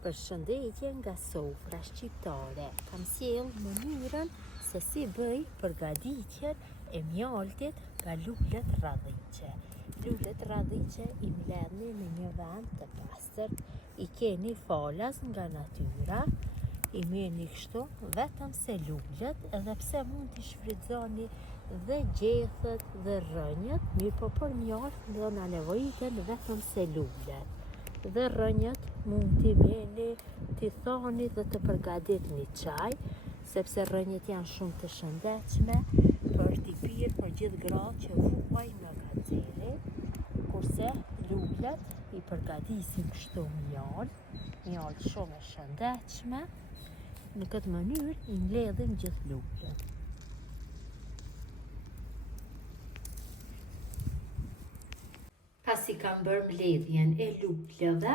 Përshëndetje nga sofra shqiptare. Kam sjell mënyrën se si bëj përgatitjen e mjaltit nga lulet radhiqe. Lulet radhiqe i mbledhni në një vend të pastërt, i keni falas nga natyra, i merrni kështu vetëm se lulet, edhe pse mund t'i shfrytëzoni dhe gjethet dhe rrënjët, mirëpo për mjalt do na nevojiten vetëm se lulet. Dhe rrënjët mund t'i merrni, t'i thoni dhe të përgatitni çaj, sepse rrënjët janë shumë të shëndetshme për t'i pirë për gjithë gratë që vuajnë nga gaxheri, kurse lulet i përgatisin kështu mjalt shumë e shëndetshme. Në këtë mënyrë i mbledhim gjithë lulet. Pasi kam bërë mbledhjen e luleve,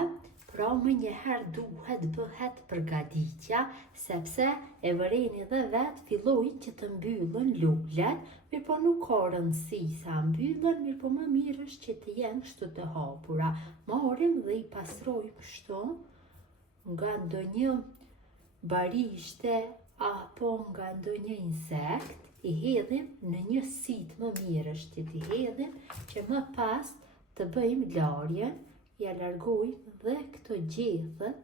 pra më njëherë duhet bëhet përgatitja, sepse e vëreni dhe vetë fillojnë që të mbyllën lulet, mirëpo nuk ka rëndësi sa mbyllën, mirëpo më mirë është që të jenë kështu të hapura. Marrim dhe i pastrojmë kështu nga ndonjë barishte apo nga ndonjë insekt, i hedhim në një sit, më mirë është që t'i hedhim që më pas të bëjmë larjen, ja largojmë dhe këto gjethet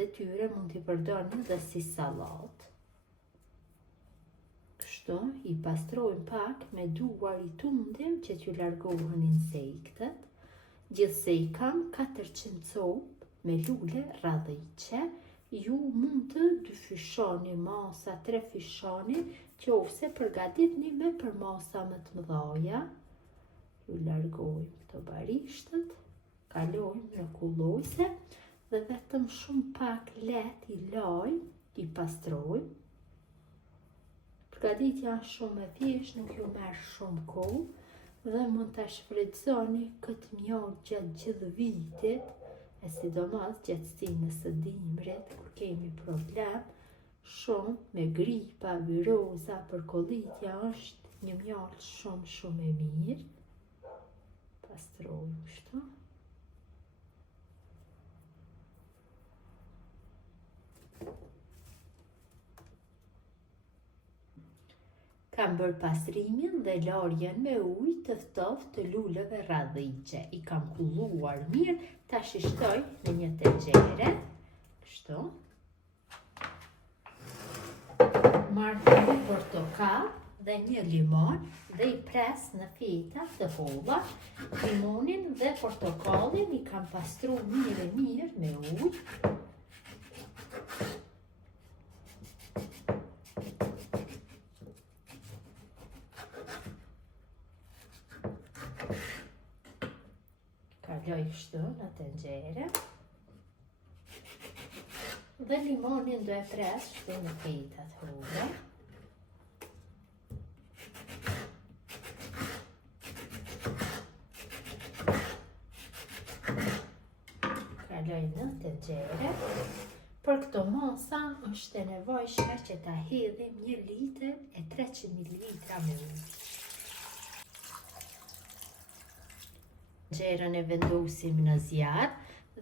e tyre mund t'i përdorni dhe si sallat. Kështu, i pastrojmë pak me duar i tundim që t'ju largohen insektet. Gjithsej kam 400 copë me lule radhiqe. Ju mund të 2 fyshani masa, 3 fyshani, qofse përgatitni me për masa më të mëdhaja. Ju largojmë këto barishtët, kalojmë në kullojse dhe vetëm shumë pak let i lajmë, i pastrojmë. Përgatitja është shumë e thjeshtë, nuk ju merr shumë kohë dhe mund ta shfrytëzoni këtë mjalt gjatë gjithë vitit, e sidomos gjatë stinës së dimrit, kur kemi problem shumë me gripa, viroza, përkollitja, është një mjalt shumë e mirë. Pastrojmë kështu. Kam bërë pastrimin dhe larjen me ujë të ftoftë të luleve radhiqe. I kam kulluar mirë, tash i shtoj në një tenxhere. Kështu. Marr një portokall dhe një limon dhe i pres në feta të holla. Limonin dhe portokallin i kam pastruar mirë me ujë. Kaloj kështu në tenxhere. Dhe limonin do e pres kështu në feta të holla. Kaloj në tenxhere. Për këto masa është e nevojshme që ta hedhim 1 litër e 300 ml me ujë. Tenxherën e vendosim në zjarr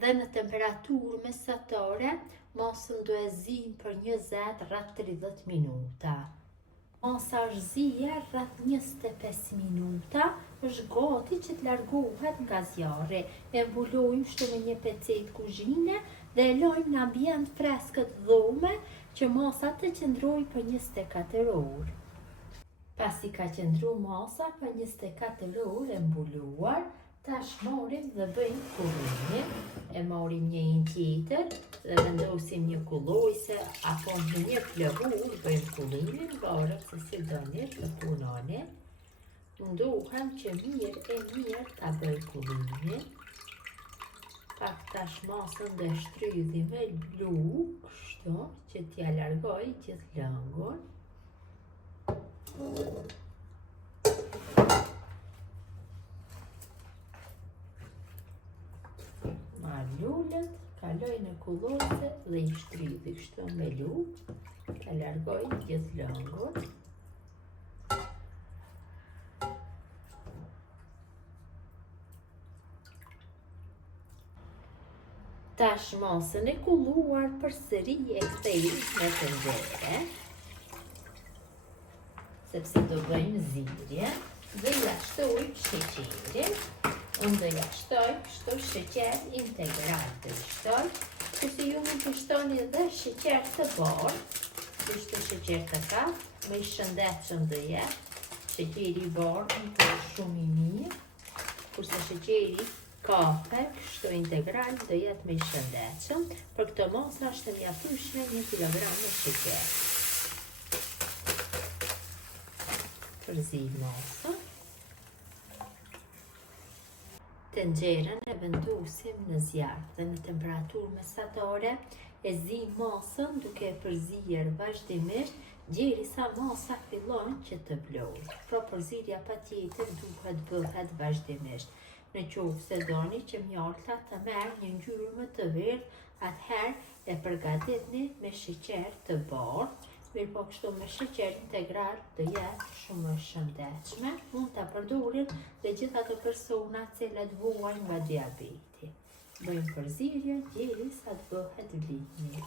dhe në temperaturë mesatare, masën do e zim për 20 rreth 30 minuta. Masa është zier rreth 25 minuta, është gati që të largohet nga zjarri. E mbulojmë kështu me një pecetë kuzhine dhe e lojmë në ambient freskët dhome që masa të qëndrojë për 24 orë. Pasi ka qëndru masa për 24 orë e mbuluar, tash marrim dhe bëjmë kullimin. E marrim një tjetër dhe vendosim një kullojse apo në një plëhur, bëjmë kullimin, varet se si doni të punoni. Mundohem që mirë ta bëj kullimin. Pak tash masën dhe shtrydhi me blu, kështu që t'ja largoj gjithë lëngun. Lulet, kaloj në kullojse dhe i shtrydhi kështu me lu, ta largoj gjithë lëngun. Tash masën e kulluar përsëri e kthej në tenxhere, sepse do bëjmë zirje, dhe ja shtoj sheqerin. Unë do ja shtoj kështu sheqer integral të shtoj, kurse ju mund të shtoni edhe sheqer të bardhë, kështu sheqer të katë, më i shëndetshëm do jetë. Sheqeri i bardhë është shumë i mirë, kurse sheqeri kafe, kështu integral, do jetë më i shëndetshëm. Për këtë masa është të mjaftueshme 1 kg me sheqer. Përzi masën. Tenxherën e vendosim në zjarr dhe në temperaturë mesatare, e zi masën duke e përzier vazhdimisht derisa masa fillon që të vlojë. Pra përzierja patjetër duhet bëhet vazhdimisht. Në qoftë se doni që mjalta të merr një ngjyrë më të verdhë, atëherë e përgatitni me sheqer të bardhë. Mirë po kështu me sheqer integral do jetë shumë më shëndetshme. Mund ta përdorin dhe gjithë ato persona që vuajnë nga diabeti. Bëjmë përzierje derisa të bëhet vlimi.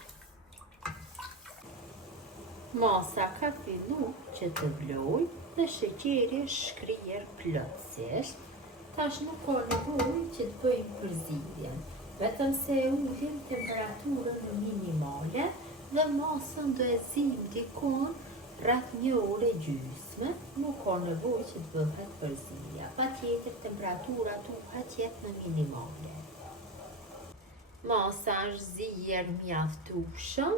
Masa ka filluar që të vlojë dhe sheqeri shkrier plotësisht. Tash nuk ka nevojë që të bëjmë përzierjen, vetëm se e ullim temperaturën në minimale dhe masën do e zim dikon rreth 1 orë e gjysmë. Nuk ka nevojë që të bëhet përzierja, patjetër temperatura duhet jetë në minimale. Masa është zier mjaftueshëm,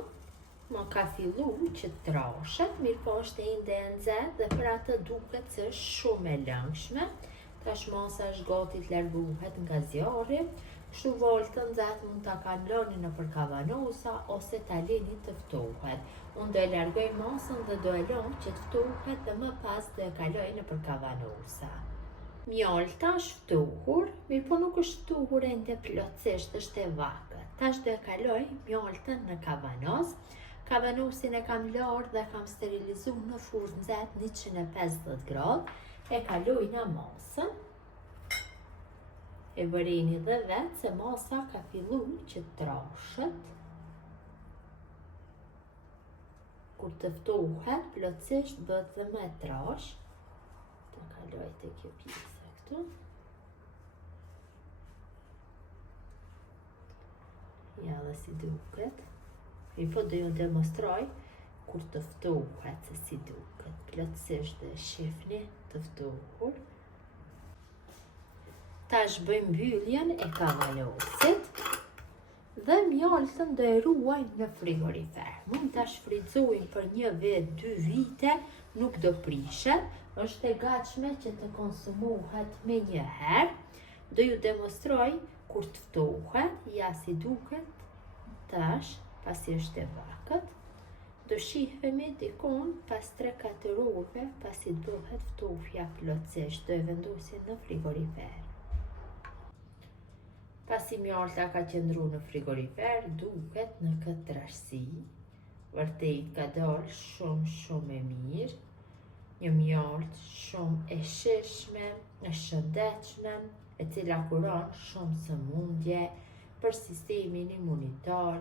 ma ka filluar që të trashet, mirë po është ende e nxehtë dhe për atë duket se është shumë e lëngshme. Tash masa është gati të largohet nga zjarri, kështu voltën nxehtë mund ta kaloni nëpër kavanosa ose ta lini të ftohet. Unë do e largoj masën dhe do e lëm që të ftohet dhe më pas do e kaloj nëpër kavanosa. Mjalta është ftohur, mirë po nuk është ftohur ende plotësisht, është e vakët. Tash do e kaloj mjaltën në kavanos. Kavanosin e kam larë dhe kam sterilizuar në furrë nxehtë 150 gradë. E kaloj në masën. E vëreni dhe vetë se masa ka filluar që të trashet. Kur të ftohet, plotësisht bëhet dhe më e trash. Ta kaloj te kjo pjesë këtu. Ja dhe si duket. Mi po do ju demonstroj kur të ftohet se si duket. Plotësisht dhe shifni të ftohur. Tash bëjmë mbylljen e kavanosit dhe mjaltën do e ruajmë në frigorifer. Mund ta shfrytëzojmë për 1 vit, 2 vite, nuk do prishet, është e gatshme që të konsumohet me një herë. Do ju demonstroj kur të ftohet, ja si duket tash, pasi është e vakët. Do shihemi dikon pas 3-4 orëve pasi të bëhet ftofja plotësisht, do e vendosim në frigorifer. Pasi mjalta ka qëndruar në frigorifer, duket në këtë trashësi. Vërtet ka dalë shumë e mirë. Një mjaltë shumë e shishme, e shëndetshme, e cila kuron shumë sëmundje për sistemin imunitar,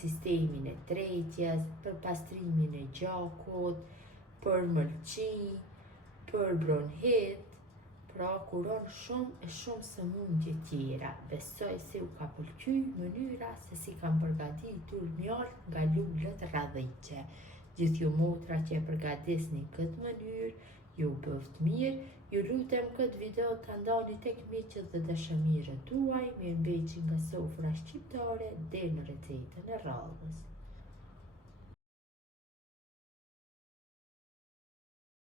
sistemin e tretjes, për pastrimin e gjakut, për mëlçi, për bronhit. Pra kuron shumë sëmundje tjera. Besoj se u ka pëlqyer mënyra se si kam përgatitur mjaltë nga lulët radhiqe. Gjithë ju motra që e përgatisni këtë mënyrë, ju bëft mirë. Ju lutem këtë video të ndani tek miqët dhe dëshëmirët tuaj, mirëmbëjtje nga sofra shqiptare deri në recetën e radhës.